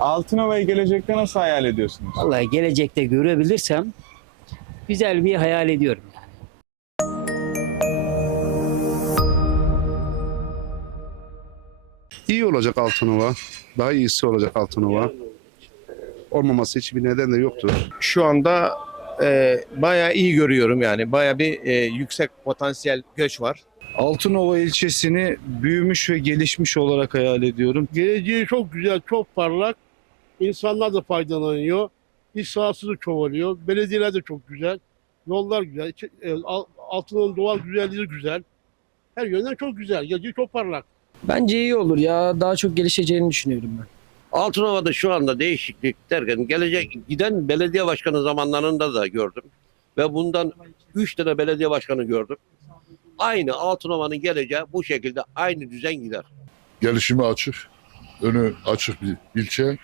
Altınova'yı gelecekte nasıl hayal ediyorsunuz? Vallahi gelecekte görebilirsem güzel bir hayal ediyorum. İyi olacak Altınova. Daha iyisi olacak Altınova. Olmaması hiçbir neden de yoktur. şu anda e, bayağı iyi görüyorum yani. Bayağı bir e, yüksek potansiyel göç var. Altınova ilçesini büyümüş ve gelişmiş olarak hayal ediyorum. Geleceği çok güzel, çok parlak. İnsanlar da faydalanıyor. İş sahası da çoğalıyor. Belediyeler de çok güzel. Yollar güzel. E, Al- Altınoluk'un doğal güzelliği güzel. Her yönden çok güzel. Geleceği çok parlak. Bence iyi olur ya. Daha çok gelişeceğini düşünüyorum ben. Altınova'da şu anda değişiklik derken gelecek giden belediye başkanı zamanlarında da gördüm. Ve bundan 3 tane belediye başkanı gördüm. Aynı Altınova'nın geleceği bu şekilde aynı düzen gider. gelişime açık, önü açık bir ilçe.